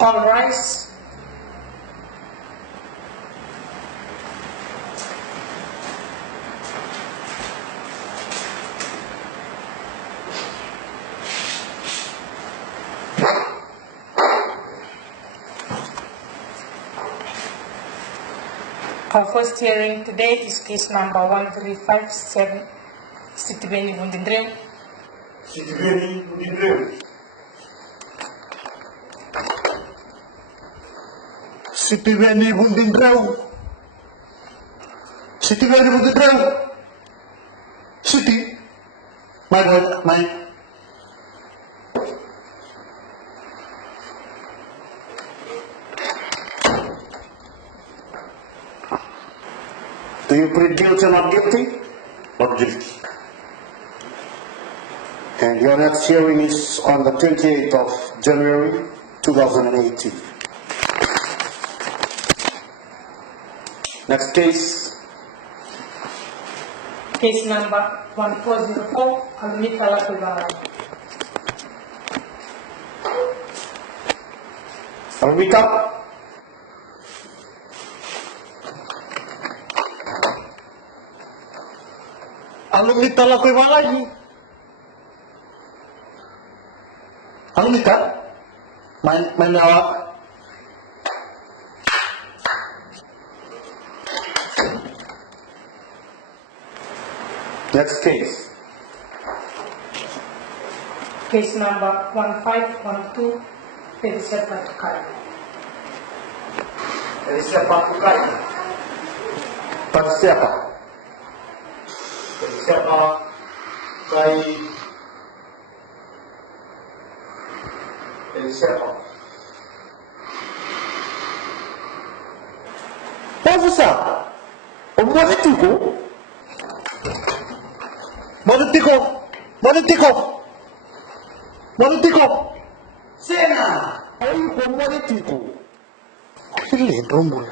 All rise. Our first hearing today is case number 1357, Sitiveni Vundindreu. Sitiveni Vundindreu. Sitiveni Vundindreu. Sitiveni Vundindreu. Siti. My boy, my. Do you plead guilty or not guilty? Not guilty. And your next hearing is on the 28th of January 2018. Next case. Case number 1404, Alumita Lakwibala. Alumita. Alumita Lakwibala lagi. Alumita. Main awak. Next case. Case number 1512, Felicia Patukai. Felicia Patukai. Pada siapa? Felicia Patukai. Felicia Patukai. Apa sah? Omongan itu kok? Monetico. Sena. Ayo monetico. Ini rombol.